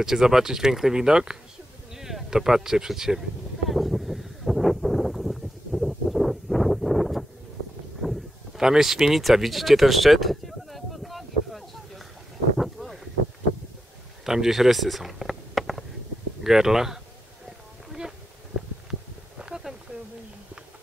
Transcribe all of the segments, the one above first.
Chcecie zobaczyć piękny widok? To patrzcie przed siebie. Tam jest świnica, widzicie ten szczyt? Tam gdzieś rysy są. Gerlach. Potem sobie obejrzę.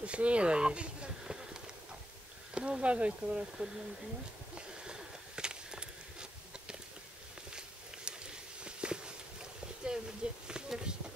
To się nie da. No uważaj to raz pod nogi,